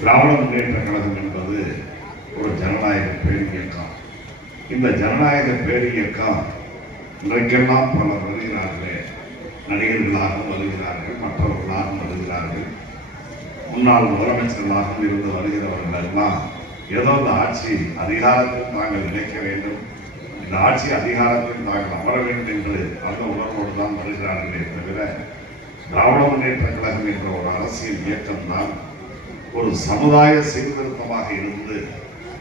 திராவிட முன்னேற்ற கழகம் என்பது ஒரு ஜனநாயக பேரியக்கம் இந்த ஜனநாயக பேரியக்கம் இன்றைக்கெல்லாம் பலர் வருகிறார்களே. நடிகர்களாகவும் வருகிறார்கள் மற்றவர்களாகவும் வருகிறார்கள். முன்னாள் முதலமைச்சர்களாகவும் இருந்து வருகிறவர்கள் எல்லாம் ஏதோ இந்த ஆட்சி அதிகாரத்தில் நாங்கள் நினைக்க வேண்டும். இந்த ஆட்சி அதிகாரத்தில் நாங்கள் அமர வேண்டும் என்று அந்த உணர்வோடு தான் வருகிறார்களே தவிர திராவிட முன்னேற்ற கழகம் என்ற ஒரு அரசியல் இயக்கம் தான் ஒரு சமுதாய சீர்திருத்தமாக இருந்து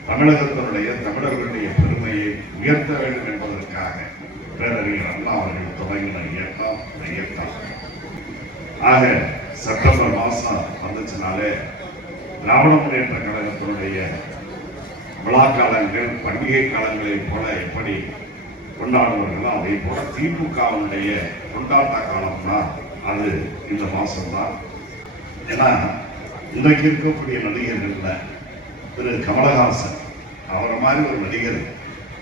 தமிழகத்தினுடைய தமிழர்களுடைய பெருமையை உயர்த்த வேண்டும் என்பதற்காக பேரறிஞர் அண்ணா அவர்கள் தொடங்கின இயக்கம் இந்த இயக்கம். ஆக செப்டம்பர் மாதம் வந்துச்சுனாலே திராவிட முன்னேற்ற கழகத்தினுடைய விழா காலங்கள் பண்டிகை காலங்களைப் போல எப்படி கொண்டாடுவார்களோ அதை போல திமுகவுடைய கொண்டாட்ட காலம்னா அது இந்த மாதம்தான். ஏன்னா இன்றைக்கு இருக்கக்கூடிய நடிகர்களில் திரு கமலஹாசன். அவரை மாதிரி ஒரு நடிகர்.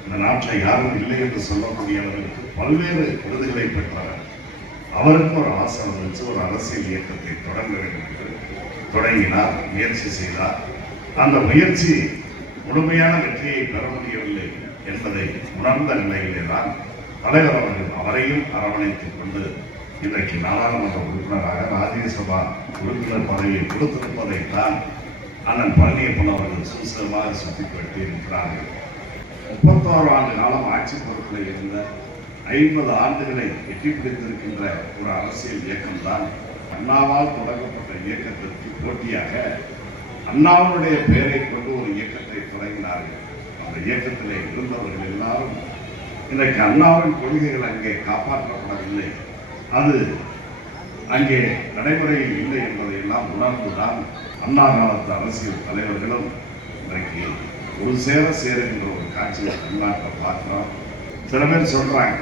இந்த நாட்டில் யாரும் இல்லை என்று சொல்லக்கூடிய அளவிற்கு பல்வேறு விருதுகளை பெற்றவர். அவருக்கும் ஒரு ஆசை வந்துச்சு. ஒரு அரசியல் இயக்கத்தை தொடங்க வேண்டும் என்று தொடங்கினார் முயற்சி செய்தார். அந்த முயற்சி முழுமையான வெற்றியை பெற முடியவில்லை என்பதை உணர்ந்த நிலையிலே தான் தலைவர் அவர்கள் அவரையும் அரவணைத்துக் கொண்டு இன்றைக்கு நாடாளுமன்ற உறுப்பினராக ராஜ்யசபா உறுப்பினர் பதவியை கொடுத்திருப்பதைத்தான் அண்ணன் பழனியப்பன் அவர்கள் சுசமாக சுட்டிக்காட்டி இருக்கிறார்கள். முப்பத்தோரு ஆண்டு காலம் ஆட்சி பொறுப்பில் இருந்த ஐம்பது ஆண்டுகளை எட்டி பிடித்திருக்கின்ற ஒரு அரசியல் இயக்கம்தான் அண்ணாவால் தொடங்கப்பட்ட இயக்கத்திற்கு போட்டியாக அண்ணாவுடைய பெயரை கொண்டு ஒரு இயக்கத்தை தொடங்கினார்கள். அந்த இயக்கத்திலே இருந்தவர்கள் எல்லாரும் இன்றைக்கு அண்ணாவின் கொள்கைகள் அங்கே காப்பாற்றப்படவில்லை. அது அங்கே நடைமுறையில் இல்லை என்பதை எல்லாம் உணர்ந்துதான் அண்ணா காலத்து அரசியல் தலைவர்களும் இன்றைக்கு ஒரு சேர சேருகின்ற ஒரு காட்சியை தமிழ்நாட்டை பார்க்குறோம். சில பேர் சொல்கிறாங்க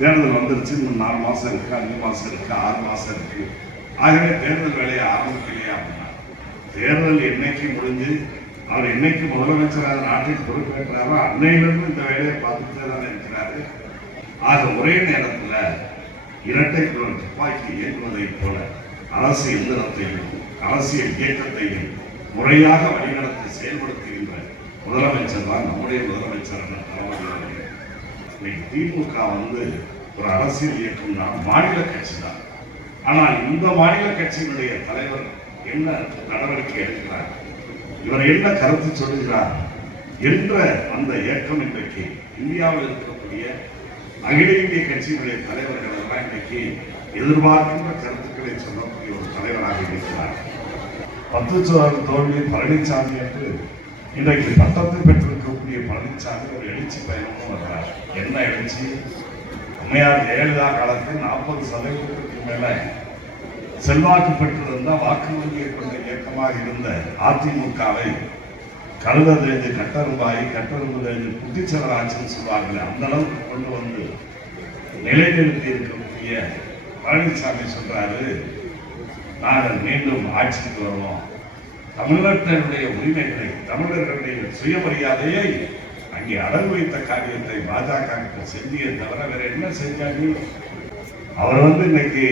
தேர்தல் வந்துருச்சு இன்னும் நாலு மாதம் இருக்குது அஞ்சு மாதம் இருக்குது ஆறு மாதம் இருக்குது ஆகவே தேர்தல் வேலையை ஆரம்பிக்கலையா? அப்படின்னா தேர்தல் என்னைக்கு முடிஞ்சு அவர் என்னைக்கு முதலமைச்சராக நாட்டில் பொறுப்பேற்றாரோ அன்னையிலிருந்து இந்த வேலையை பார்த்துட்டே தான் இருக்கிறாரு. ஆக ஒரே நேரத்தில் இரட்டை குரல் துப்பாக்கி இயங்குவதைப் போல அரசு எந்திரத்தையும் அரசியல் இயக்கத்தையும் முறையாக வழிநடத்தி செயல்படுத்துகின்ற முதலமைச்சர் தான் நம்முடைய முதலமைச்சர் என்ற தளபதி இன்னைக்கு திமுக வந்து ஒரு அரசியல் இயக்கம் தான் மாநில கட்சி தான். ஆனால் இந்த மாநில கட்சியினுடைய தலைவர் என்ன நடவடிக்கை எடுக்கிறார்? இவர் என்ன கருத்து சொல்லுகிறார்? என்ற அந்த இயக்கம் இன்றைக்கு இந்தியாவில் இருக்கக்கூடிய அகில இந்திய கட்சியினுடைய தலைவர்கள் எல்லாம் இன்னைக்கு எதிர்பார்க்கின்ற கருத்துக்களை சொல்லக்கூடிய ஒரு தலைவராக இருக்கிறார். பத்து சோழர் தோல்வி பழனிசாமி என்று இன்றைக்கு பட்டத்தை பெற்றிருக்கக்கூடிய பழனிசாமி ஒரு எழுச்சி பயணமும் வர்றார். என்ன எழுச்சி? அம்மையார் ஜெயலலிதா காலத்தில் நாற்பது சதவீதத்துக்கு மேல செல்வாக்கு பெற்றிருந்த வாக்கு வங்கியை கொண்ட இயக்கமாக இருந்த அதிமுகவை கழுத தெரிஞ்சு கட்டரும்பாய் கட்டரும்பு தெரிஞ்சு குட்டிச்சவர் ஆட்சின்னு சொல்லுவாங்களே அந்த அளவுக்கு கொண்டு வந்து நிலைநிறுத்தி இருக்கக்கூடிய பழனிசாமி சொல்றாரு நாங்கள் மீண்டும் ஆட்சிக்கு வருவோம். தமிழ்நாட்டினுடைய உரிமைகளை தமிழர்களுடைய சுயமரியாதையை அங்கே அடகு வைத்த காரியத்தை பாஜக செஞ்சியை தவிர வேற என்ன செஞ்சாங்க அவர் வந்து இன்னைக்கு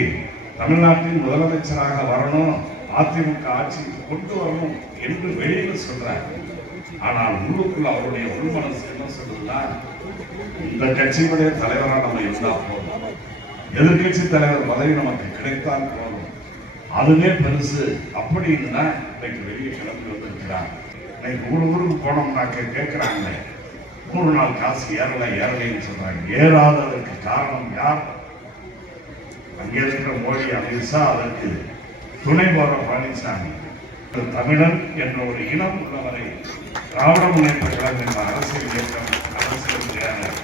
தமிழ்நாட்டின் முதலமைச்சராக வரணும் அதிமுக ஆட்சிக்கு கொண்டு வரணும் என்று வெளியில் சொல்றாங்க ஆனால் உள்ளுக்குள்ள அவருடைய உள்மனசு என்ன சொல்லுதுன்னா இந்த கட்சியினுடைய தலைவரா நம்ம இருந்தா போதும். எதிர்கட்சி தலைவர் பதவி நமக்கு கிடைத்தால் போதும். அதுவே பெருசு. அப்படின்னு இன்னைக்கு வெளியே கிளம்பி வந்திருக்கிறார் இன்னைக்கு ஒரு ஊருக்கு போனோம்னாக்க கேட்கிறாங்க மூணு நாள் காசு ஏறலை ஏறலைன்னு சொல்றாங்க. ஏறாததற்கு காரணம் யார்? அங்கே இருக்கிற மோடி அமித்ஷா அதற்கு துணை போற பழனிசாமி. தமிழன் என்ற ஒரு இனம் உள்ளவரை திராவிட முன்னேற்ற கழகம் என்ற அரசியல் இயக்கம் அரசியல்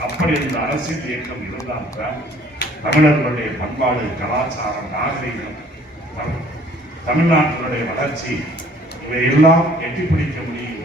அப்படி இந்த அரசியல் இயக்கம் இருந்தால்தான் தமிழர்களுடைய பண்பாடு கலாச்சாரம் நாகரிகம் தமிழ்நாட்டினுடைய வளர்ச்சி இவையெல்லாம் எட்டி பிடிக்க முடியும்.